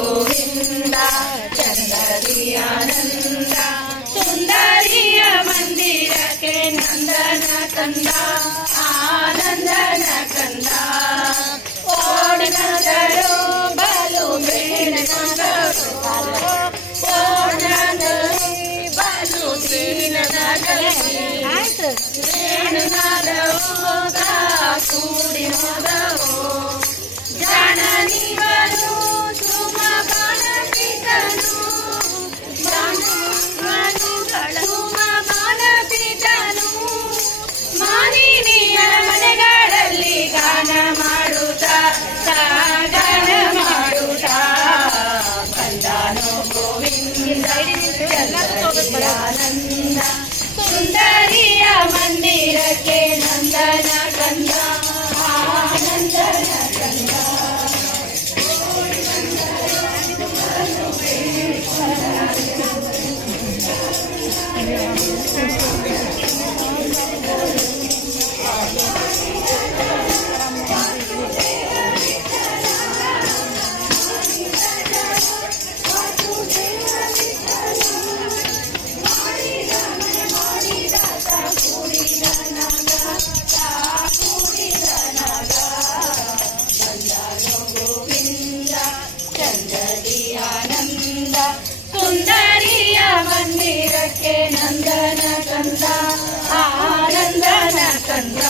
ಗೋವಿಂದ ಚಂದದಿ ಆನಂದ ಸುಂದರಿಯ ಮಂದಿರಕ್ಕೆ ನಂದನ ಕಂದ ಆನಂದನ ಕಂದ ಓಡನಗಳು ಬಲು ಬೇಡನಗಳು ಓಡನಗಳು ಬಲು ದೀನನಗಳು ವೇಣುನಾದವೋಗ ಕೂಡಿ ಹೋದವೋ ಜನನಿವನು ಸುಮ ಬಾಲಪಿತನು ಸುಮ ಬಾಲಪಿತನು ಮಾನಿನಿಯ ಮನೆಗಳಲ್ಲಿ ಗಾನ ಮಾಡುತ್ತಾ ಸಾಗಣ ಮಾಡುತ್ತಾ ಬಂದನು ಗೋವಿಂದ ಆನಂದ ಸುಂದರಿಯ ಮಂದಿರಕ್ಕೆ ನಂದನ ಕಂದ ಆನಂದನ ಕಂದ ಸುಂದರಿಯ ಮಂದಿರಕ್ಕೆ ನಂದನ ಕಂದ ಆನಂದನ ಕಂದ